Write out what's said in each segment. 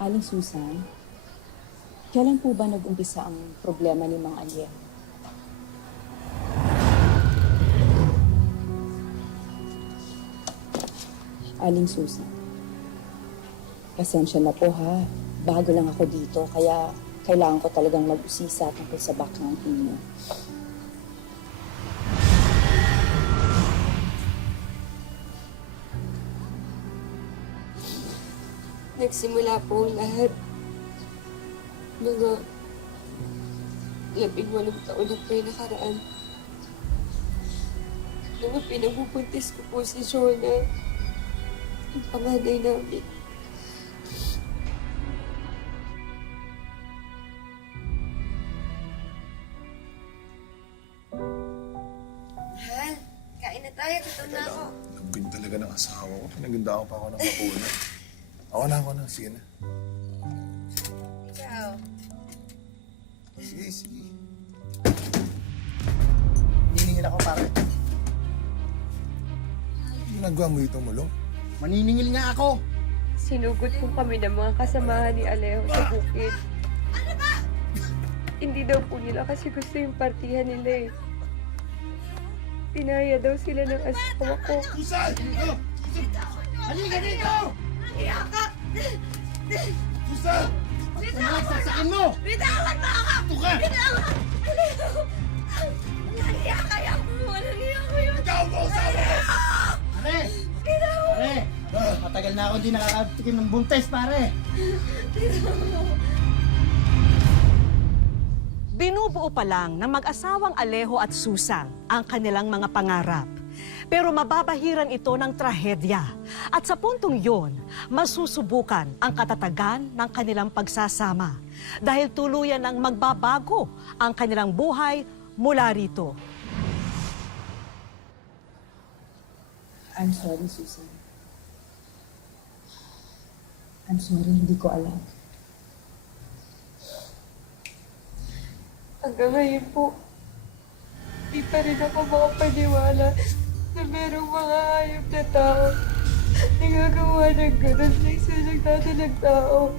Aling Susan, kailan po ba nag-umpisa ang problema ni Mang Aliel? Aling Susan, pasensya na po ha. Bago lang ako dito, kaya kailangan ko talagang mag-usisa tungkol sa background ninyo. Nagsimula po ang lahat. Mga 18 taon na po yung nakaraan. Nung pinagpupuntis ko po si Shona, yung panganay namin. Mahal, kain na tayo. Gutom na ako. Lambing talaga ng asawa ko. Pinaganda ako pa ako ng makuna. Ako na. Sige na. Ikaw. Sige. Niningil ako, pare. Ginagawa mo itong mulong? Maniningil nga ako. Sinugod po kami ng mga kasamahan ni Alejo sa bukid. Ano ba? Hindi daw po nila kasi gusto yung partihan nila eh. Pinaya daw sila ng asawa ko. Susan! Halika dito! Yakap! Susan! Kumalag sa sakin mo! Bitawan mo ako! Ito ka! Bitawan! Nahiya kaya mo! Nahiya ko yun! Ikaw mo asawa ko! Pare! Pare! Matagal na ako hindi nakakatikim ng buntes, pare! Binubuo pa lang ng mag-asawang Alejo at Susan ang kanilang mga pangarap. Pero mababahiran ito ng trahedya. At sa puntong yon, masusubukan ang katatagan ng kanilang pagsasama. Dahil tuluyan ng magbabago ang kanilang buhay mula rito. I'm sorry, Susan. I'm sorry, hindi ko alam. Hanggang ngayon po, di pa rin ako makapaniwala na merong mga hayop na tao na gagawa ng ganun sa isang nagdadalang tao.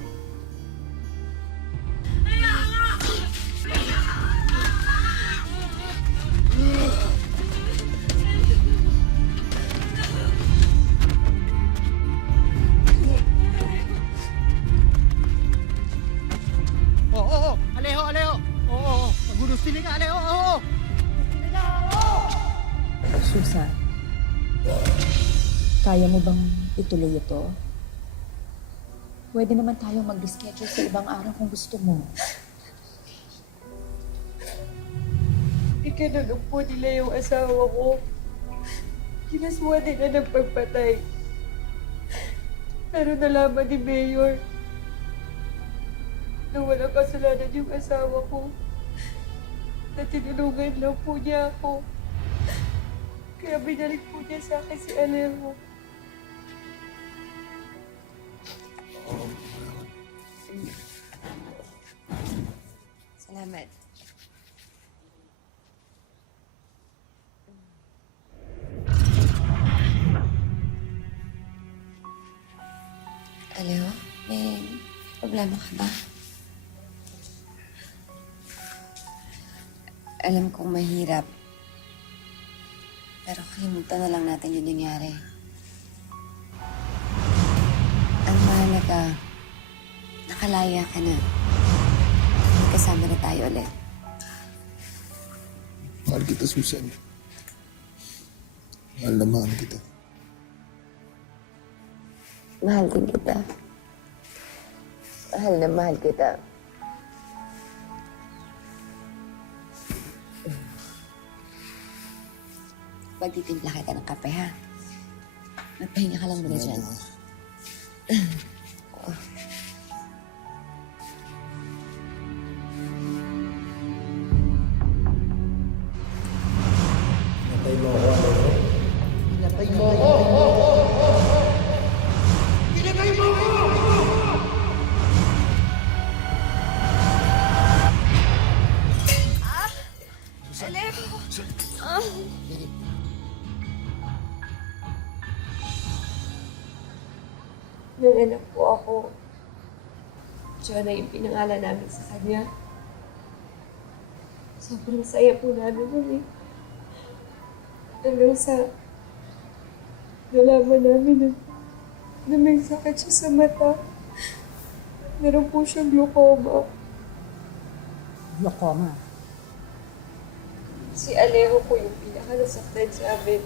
Oo! Alejo! Oo! Magulusin ka, Alejo! Oo! Susan, kaya mo bang ituloy ito? Pwede naman tayong mag-reschedule sa ibang araw kung gusto mo. Ikinulong po nila yung asawa ko. Kinaswa nila ng pagpatay. Pero nalaman ni Mayor na walang kasalanan yung asawa ko. Na tinulungan lang po niya ako. Kaya binalik po niya sa akin si Alejo. Salamat. Alejo, may problema ka ba? Alam kong mahirap. Pero kalimutan na lang natin yung nangyari. Ang mahalaga, nakalaya ka na. Magkasama na tayo ulit. Mahal kita, Susan. Mahal na mahal kita. Mahal din kita. Mahal na mahal kita. Pagtitimpla kita ng kape, ha? Magpahinga ka lang muna dyan. Pinatay mo ako! Pinatay mo ako! May anak po ako. Jonah yung pinangalan namin sa kanya. Sobrang saya po namin nun eh. Hanggang sa nalaman namin na may sakit siya sa mata. Meron po siyang glaucoma. Glaucoma. Si Alejo po yung pinakanasaktan sa amin.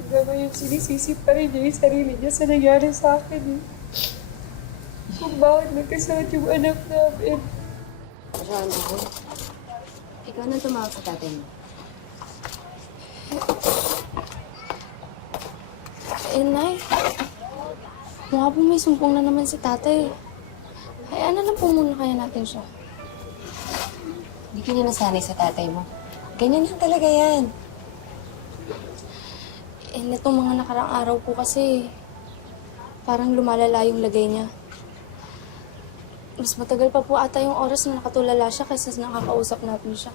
Hanggang ngayon sinisisi pa rin niya yung sarili niya sa nangyari sa akin eh. Kung bakit nagkasakit yung anak namin. Ron, ikaw nang tumawag sa tatay mo. Nay, mukha po may sumpong na naman si tatay. Hayaan na lang po muna kaya natin siya. Hindi ka na nasanay sa tatay mo. Ganyan lang talaga yan. Netong mga nakarang araw po kasi, parang lumalala yung lagay niya. Mas matagal pa po ata yung oras na nakatulala siya kaysa nakakausap natin siya.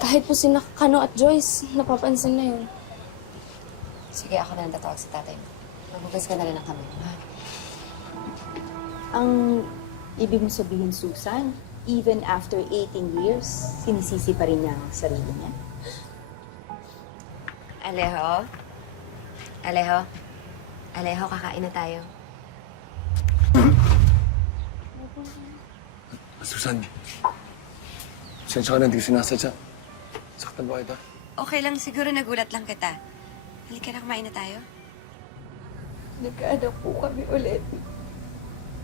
Kahit po si Kano at Joyce, napapansin na yun. Sige, ako na ang tatawag sa tatay mo. Maghugas ka na rin ng kamay mo, ha? Ang ibig mo sabihin, Susan, even after 18 years, sinisisi pa rin niya ang sarili niya? Alejo? Alejo? Alejo, kakain na tayo. Susan. Sensya ka na, hindi ka sinasadya. Saktan ba kita? Okay lang, siguro nagulat lang kita. Halika na, kumain na tayo. Nagkaanak po kami ulit.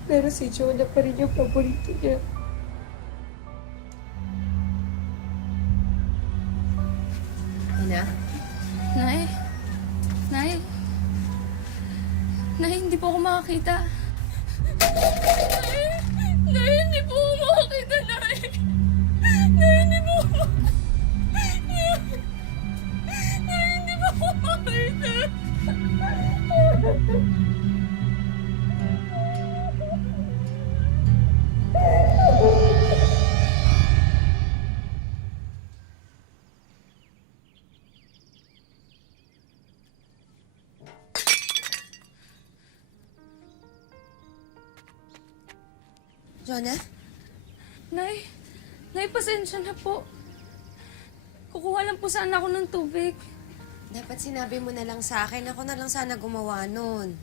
Pero si Jonah pa rin yung paborito niya. Ina? Nay? Nay? Nay, hindi po ako makakita. Nay, hindi po ako makakita, Nay. Nay, hindi po ako... Nay, hindi po ako makakita. Jonah? Nay, pasensya na po. Kukuha lang po sana ako ng tubig. Dapat sinabi mo na lang sa akin. Ako na lang sana gumawa nun.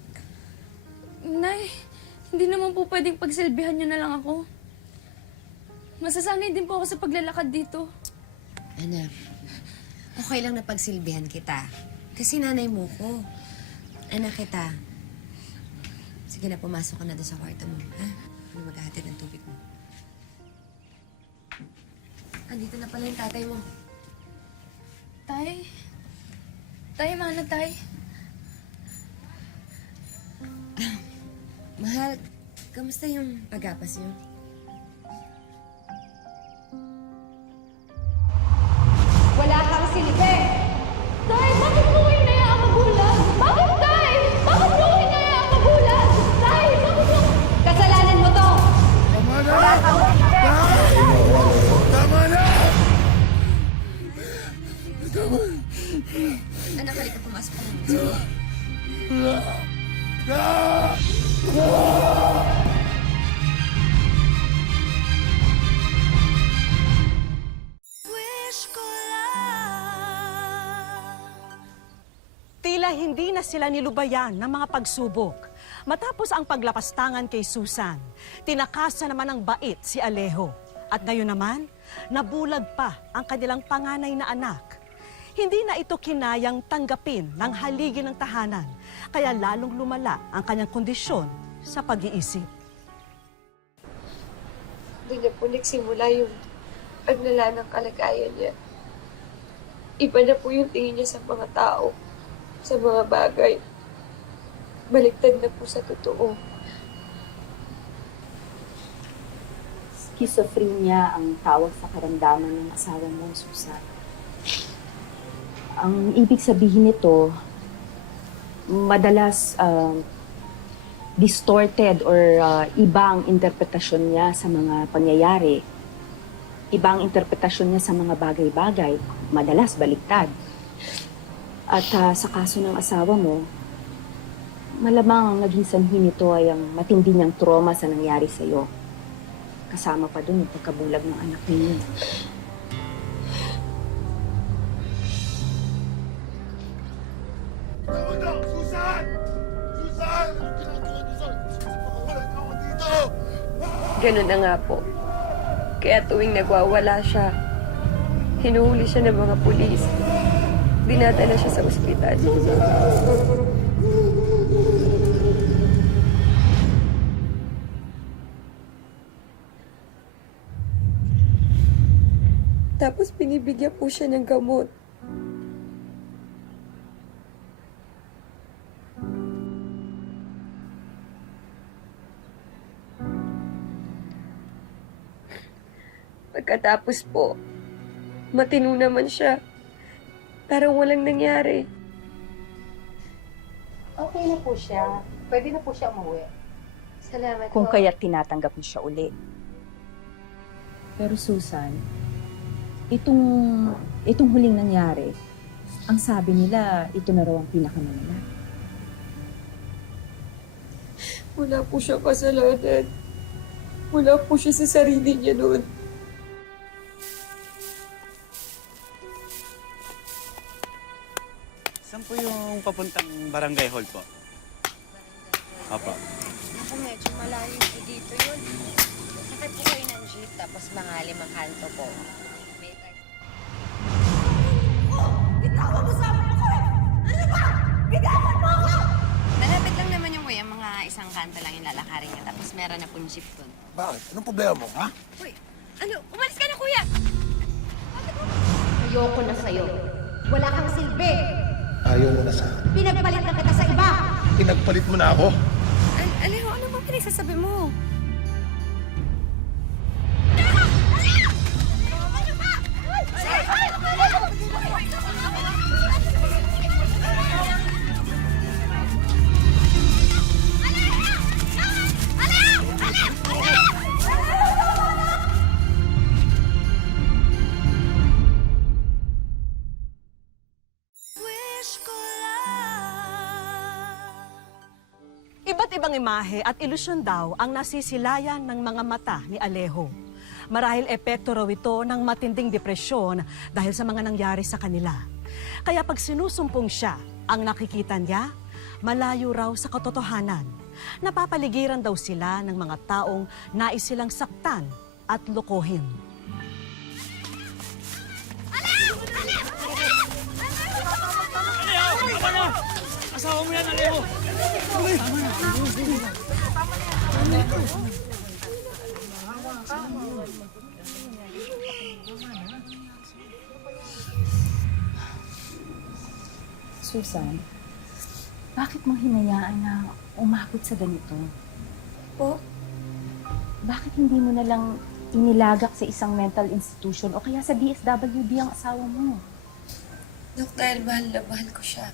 Nay, hindi naman po pwedeng pagsilbihan niyo na lang ako. Masasanay din po ako sa paglalakad dito. Anak, okay lang na pagsilbihan kita. Kasi nanay mo ko. Anak kita. Sige na, pumasok ka na doon sa kwarto mo, ha? Ano maghahatid ng tubig mo? Andito na pala yung tatay mo. Tay? Tay, mana tay? Mahal, kamusta yung pag-apas niyo? Wala kang silbi! Tay, bakit mo kayo nayaang magulang? Bakit, Tay? Bakit mo kayo nayaang magulang? Tay, bakit mo... Kasalanan mo to! Tama na! Tama na! Tama na! Anak, halika, pumasok ka na. Tila hindi na sila nilubayan ng mga pagsubok. Matapos ang paglapastangan kay Susan, tinakasan naman ng bait si Alejo. At ngayon naman, nabulag pa ang kanilang panganay na anak. Hindi na ito kinayang tanggapin ng haligi ng tahanan, kaya lalong lumala ang kanyang kondisyon sa pag-iisip. Doon na po nagsimula yung paglala ng kalagayan niya. Iba na po yung tingin niya sa mga tao, sa mga bagay. Baliktad na po sa totoo. Schizophrenia ang tawag sa karamdaman ng asawa mo, Susan. Ang ibig sabihin nito, madalas distorted or ibang interpretasyon niya sa mga pangyayari. Ibang interpretasyon niya sa mga bagay-bagay, madalas baliktad. At sa kaso ng asawa mo, Malamang ang naging sanhi nito ay ang matindi niyang trauma sa nangyari sa'yo. Kasama pa dun yung pagkabulag ng anak ninyo. Susan! Susan! Anong ginagawa niyo, Susan? Wala na ako dito! Ganun na nga po. Kaya tuwing nagwawala siya, hinuhuli siya ng mga pulis. Dinadala siya sa ospital. Tapos binibigyan po siya ng gamot. Pagkatapos po, matino naman siya. Parang walang nangyari. Okay na po siya. Pwede na po siya umuwi. Salamat Kung po. kaya tinatanggap mo siya uli. Pero Susan, itong huling nangyari, ang sabi nila, ito na raw ang pinakamalala. Wala po siya kasalanan. Wala po siya sa sarili niya noon. Saan po yung papuntang barangay hall po? Opo. Ako medyo malayo po dito yun. Sakit po kayo ng jeep, tapos mga 5 kanto po. May Bitawan mo sa amin ako eh! Ano ba? Bitawan mo ako! Malapit lang naman yung way, mga 1 kanto lang yung lalakarin niya, tapos meron na pong jeep dun. Bakit? Anong problema mo, ha? Uy, ano? Umalis ka na, kuya! Ayoko na sa'yo. Wala kang silbi. Ayaw mo na sa akin. Pinagpalit na kita sa iba. Pinagpalit mo na ako. Alejo, ano ba pinagsasabi mo? Iba't ibang imahe at ilusyon daw ang nasisilayan ng mga mata ni Alejo. Marahil epekto raw ito ng matinding depresyon dahil sa mga nangyari sa kanila. Kaya pag sinusumpong siya, ang nakikita niya, malayo raw sa katotohanan. Napapaligiran daw sila ng mga taong nais silang saktan at lokohin. Asawa mo yan, Alejo! Susan, bakit mo hinayaan na umabot sa ganito? Po? Bakit hindi mo na lang inilagak sa isang mental institution o kaya sa DSWD ang asawa mo? Dok, dahil mahal na mahal ko siya.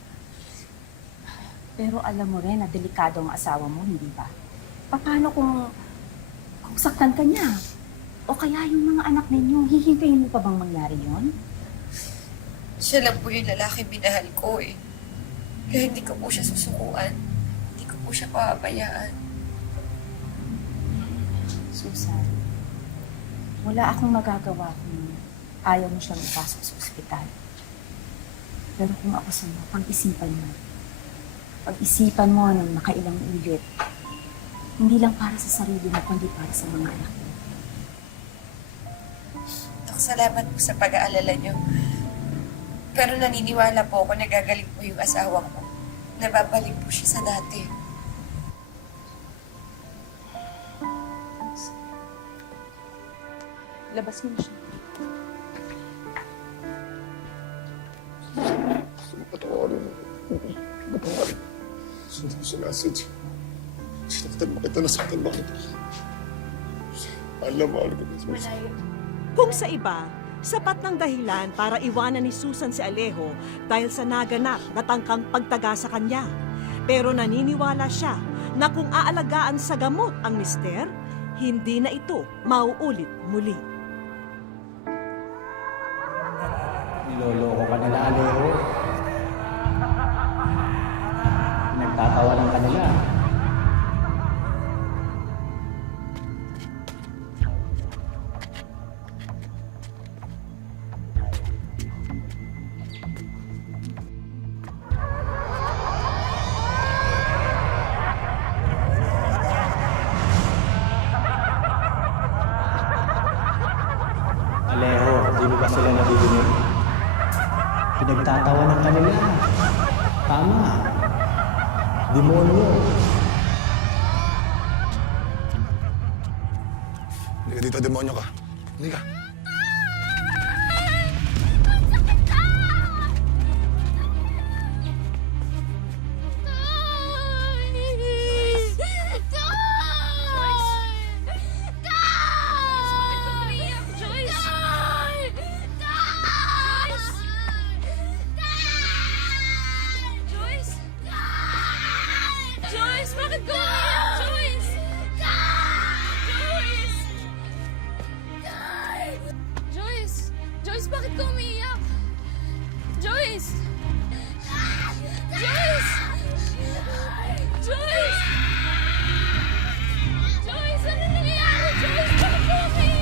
Pero alam mo rin na delikado ang asawa mo, hindi ba? Paano kung saktan ka niya? O kaya yung mga anak ninyo, hihintayin mo pa bang mangyari yon? Siya lang po yung lalaki minahal ko eh. Kaya hindi ko po siya susukuan. Hindi ko po siya papabayaan. Susan, wala akong magagawa kung ayaw mo siyang ipasok sa ospital. Pero kung ako sa'yo, pag-isipan mo. Pag-isipan mo ng nakailang ulit. Hindi lang para sa sarili mo, kundi para sa mga anak mo. Dok, salamat po sa pag-aalala niyo. Pero naniniwala po ako na gagaling po yung asawa ko. Nababalik po siya sa dati. Labas mo na siya. Patawarin mo. Patawarin. Sinasadya. Sinaktan mo kita, nasaktan mo kita. Alam mo, Kung sa iba, sapat ng dahilan para iwanan ni Susan si Alejo dahil sa naganap na tangkang pagtaga sa kanya. Pero naniniwala siya na kung aalagaan sa gamot ang mister, hindi na ito mauulit muli. Niloloko ka nila, Alejo. Pinagtatawanan ka nila. Alejo, di mo ba sila nadidinig? Pinagtatawanan ka nila. Tama. Demonyo. Hindi ka dito, demonyo ka. Hindi ka. Joyce, bakit ka umiyak? Joyce! Joyce! Joyce! Joyce, bakit ka umiyak? Joyce! Joyce! Joyce! Joyce, ano nangyayari? Joyce, bakit ka umiyak?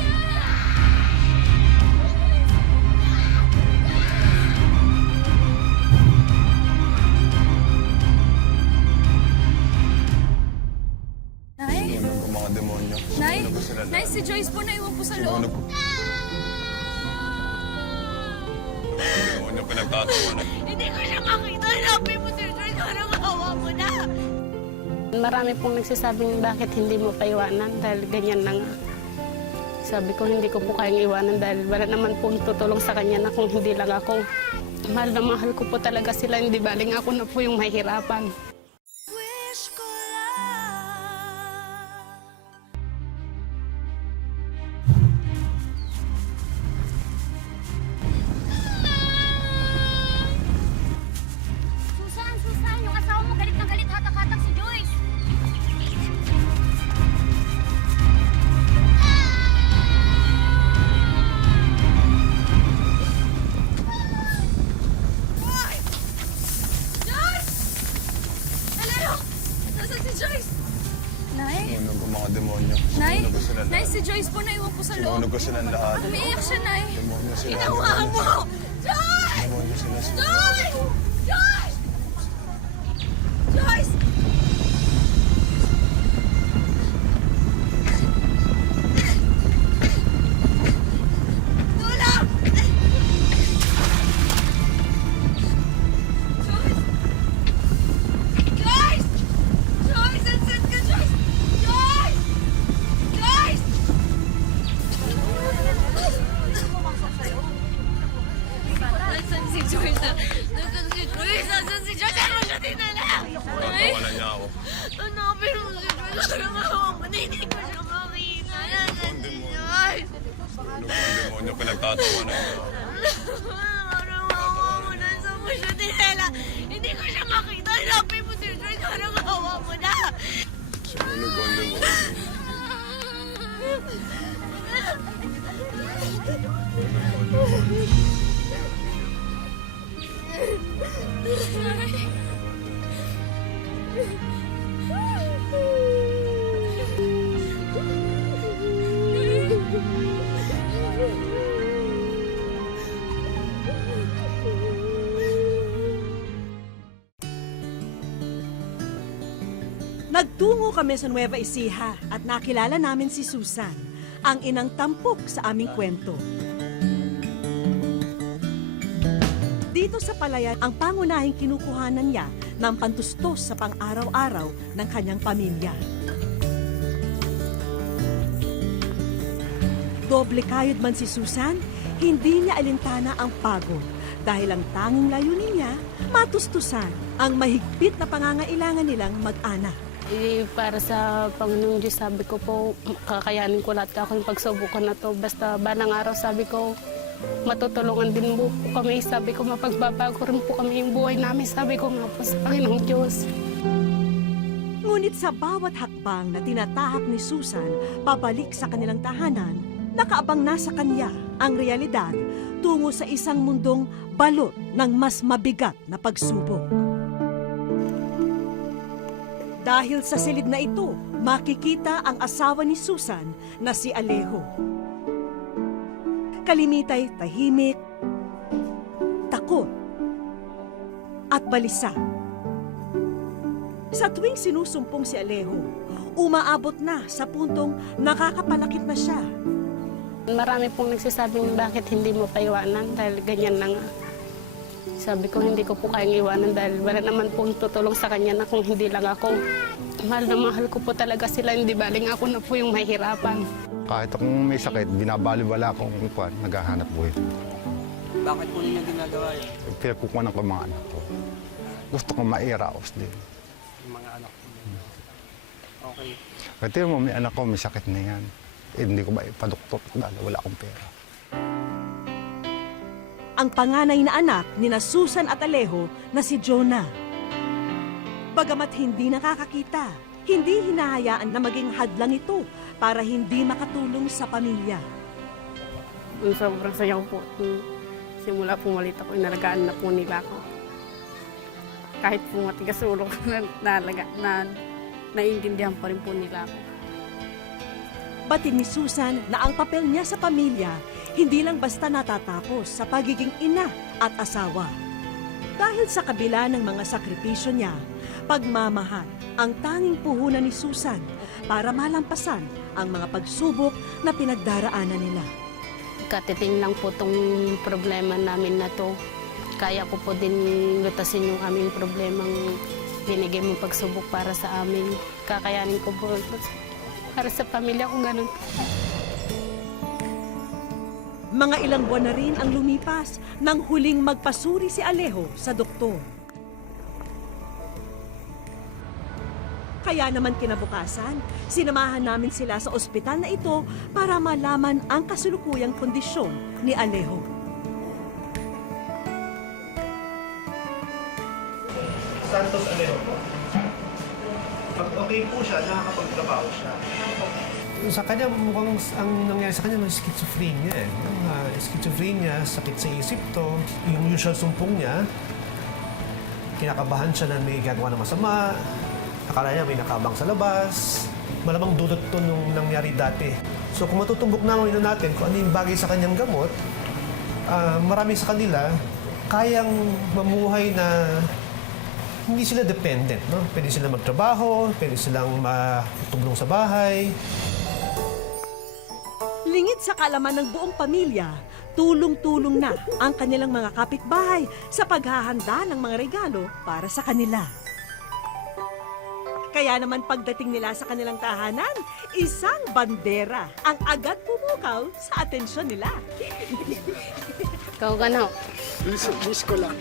Nay? Sumunod ang mga demonyo. Nay? Sumunod ko sila Nay, lahat. si Joyce po naiwan po sa loob. Sumunod ko. Demonyo pinagtatawanan. Hindi ko siya makita. Hanapin mo si Joyce. Parang awa mo na. Marami pong nagsasabing bakit hindi mo pa iwanan dahil ganyan na nga. Sabi ko hindi ko po kayang iwanan dahil wala naman po tutulong sa kanya na kung hindi lang ako. Mahal na mahal ko po talaga sila, hindi baling ako na po yung mahirapan. Wish ko lang. Susan, yung asawa mo galit na galit, hatak-hatak si Joyce. Joyce! Alero! Nasaan si Joyce? Nay? Sumunod ang mga demonyo. Nay? Sumunod ko sila Nay, lahat. si Joyce po naiwan po sa loob. Sumunod ko sila lahat. Umiiyak siya, Nay. Demonyo sila. Ginawa mo! Joyce! Demonyo sila. Joyce! Joyce! Joyce! Tulong! Joyce! Joyce! Joyce! Nasaan ka, Joyce? Joyce! Joyce! Nasaan si Joyce? Nasaan si Joyce? Nasaan si Joyce? Ano siya dinala? Pinagtatawanan niya ako. Hanapin mo si Joyce. Parang awa mo na. Hindi ko siya makita. Nasaan si Joyce? Sumunod ang demonyo pinagtatawanan niya. Parang awa mo na. Saan mo siya dinala? Hindi ko siya makita. Hanapin mo si Joyce. Parang awa mo na. Sumunod ang demonyo. Nagtungo kami sa Nueva Ecija at nakilala namin si Susan, ang inang tampok sa aming kwento. Dito sa palayan, ang pangunahing kinukuhanan niya ng pantustos sa pang-araw-araw ng kanyang pamilya. Doble kayod man si Susan, hindi niya alintana ang pagod dahil ang tanging layunin niya, matustusan ang mahigpit na pangangailangan nilang mag-anak. Para sa Panginoong Diyos, sabi ko po, kakayanin ko lahat ako yung pagsubukan na to. Basta balang araw, sabi ko, matutulungan din po kami. Sabi ko, mapagbabago rin po kami yung buhay namin. Sabi ko nga po sa Panginoong Diyos. Ngunit sa bawat hakbang na tinatahak ni Susan pabalik sa kanilang tahanan, nakaabang na sa kanya ang realidad tungo sa isang mundong balot ng mas mabigat na pagsubok. Dahil sa silid na ito, makikita ang asawa ni Susan na si Alejo. Kalimitay tahimik, takot, at balisa. Sa tuwing sinusumpong si Alejo, umaabot na sa puntong nakakapalakit na siya. Marami pong nagsasabing bakit hindi mo pa iwanan dahil ganyan na nga. Sabi ko hindi ko po kayang iwanan dahil wala naman pong tutulong sa kanya na kung hindi lang ako. Mahal na mahal ko po talaga sila, hindi baling ako na po yung mahirapan. Kahit akong may sakit, binabaliwala akong kuwan, naghahanap buhay. Bakit po ninyo ginagawa yun? Pinagkukunan ko ang mga anak ko. Gusto ko mairaos din. Yung mga anak po ninyo. Okay. Kasi mo, may anak ko, may sakit na yan. Hindi ko ba ipaduktot dahil wala akong pera. Ang panganay na anak ni na Susan at Alejo na si Jonah. Bagamat hindi nakakakita, hindi hinahayaan na maging hadlang ito para hindi makatulong sa pamilya. Sobrang sayaw po. Simula po malit ako, inalagaan na po nila ako. Kahit po matigas ulo ko naiintindihan pa rin po nila ako. Batid ni Susan na ang papel niya sa pamilya hindi lang basta natatapos sa pagiging ina at asawa. Dahil sa kabila ng mga sakripisyo niya, pagmamahal ang tanging puhunan ni Susan para malampasan ang mga pagsubok na pinagdaraanan nila. Katiting lang po itong problema namin na to. Kaya ko po din lutasin yung aming problemang binigay mong pagsubok para sa amin. Kakayanin ko po para sa pamilya ko ganun. Mga ilang buwan na rin ang lumipas nang huling magpasuri si Alejo sa doktor. Kaya naman kinabukasan, sinamahan namin sila sa ospital na ito para malaman ang kasulukuyang kondisyon ni Alejo. Santos Alejo po. Pag okay po siya, nakakapagtrabaho siya. Sa kanya, mukhang ang nangyari sa kanya, may schizophrenia eh. Schizophrenia, sakit sa isip to. Yung usual sumpong niya, kinakabahan siya na may gagawa ng masama. Akala niya may nakabang sa labas. Malamang dulot to nung nangyari dati. So kung matutumbok namin natin kung ano yung bagay sa kanyang gamot, marami sa kanila kayang mamuhay na hindi sila dependent, no? Pwede silang magtrabaho, pwede silang matulong sa bahay. Lingid sa kaalaman ng buong pamilya, tulong-tulong na ang kanilang mga kapitbahay sa paghahanda ng mga regalo para sa kanila. Kaya naman pagdating nila sa kanilang tahanan, isang bandera ang agad pumukaw sa atensyon nila. Ikaw gano? Wish ko lang.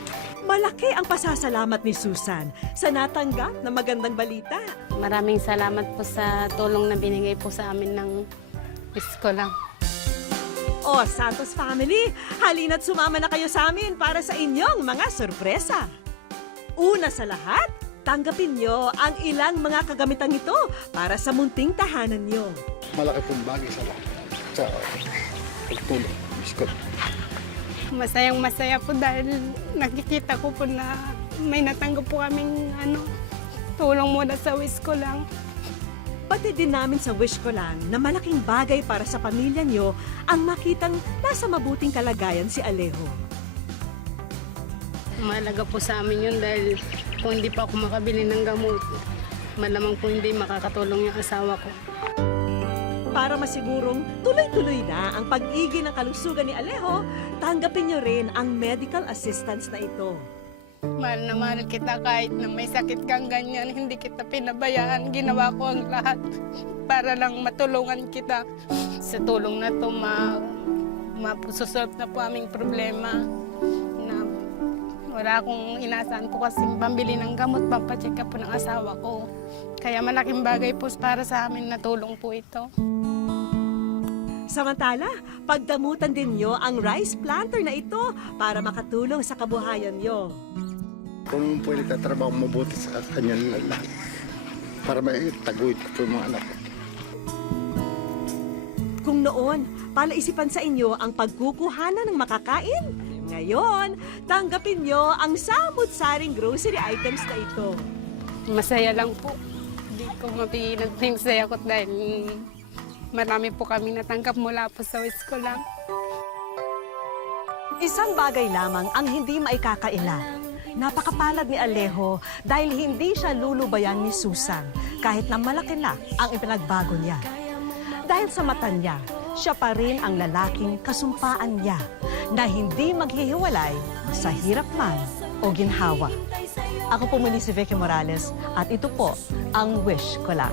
Malaki ang pasasalamat ni Susan sa natanggap na magandang balita. Maraming salamat po sa tulong na binigay po sa amin ng eskola. O Santos family, halina't sumama na kayo sa amin para sa inyong mga sorpresa. Una sa lahat, tanggapin nyo ang ilang mga kagamitan ito para sa munting tahanan nyo. Malaki pong bagay sa lahat. Sa pagtulong. Wish ko. Masayang masaya po dahil nakikita ko po na may natanggap po kaming tulong muna sa wish ko lang. Pati din namin sa wish ko lang na malaking bagay para sa pamilya nyo ang makitang nasa mabuting kalagayan si Alejo. Mahalaga po sa amin yun dahil kung hindi pa ako makabili ng gamot, malamang po hindi makakatulong yung asawa ko. Para masigurong tuloy-tuloy na ang pag-igin ng kalusugan ni Alejo, tanggapin nyo rin ang medical assistance na ito. Mahal na mahal kita kahit na may sakit kang ganyan, hindi kita pinabayaan. Ginawa ko ang lahat para lang matulungan kita. Sa tulong na to, mapusosolve na po aming problema. Na wala akong inaasahan po kasi pambili ng gamot, pampacheck up po ng asawa ko. Kaya malaking bagay po para sa amin na tulong po ito. Samantala, pagdamutan din nyo ang rice planter na ito para makatulong sa kabuhayan nyo. Kung po nagtatrabaho mabuti sa kanya lahat. Para maitaguyod ko po yung mga anak ko. Kung noon, palaisipan sa inyo ang pagkukuhanan ng makakain, ngayon, tanggapin nyo ang samut-saring grocery items na ito. Masaya lang po. Hindi ko mapigilan po yung saya ko dahil marami po kami natanggap mula po sa school lang. Isang bagay lamang ang hindi maikakaila. Napakapalad ni Alejo dahil hindi siya lulubayan ni Susan kahit na malaki na ang ipinagbago niya. Dahil sa mata niya, siya pa rin ang lalaking kasumpaan niya na hindi maghihiwalay sa hirap man o ginhawa. Ako po muli si Vicky Morales at ito po ang wish ko lang.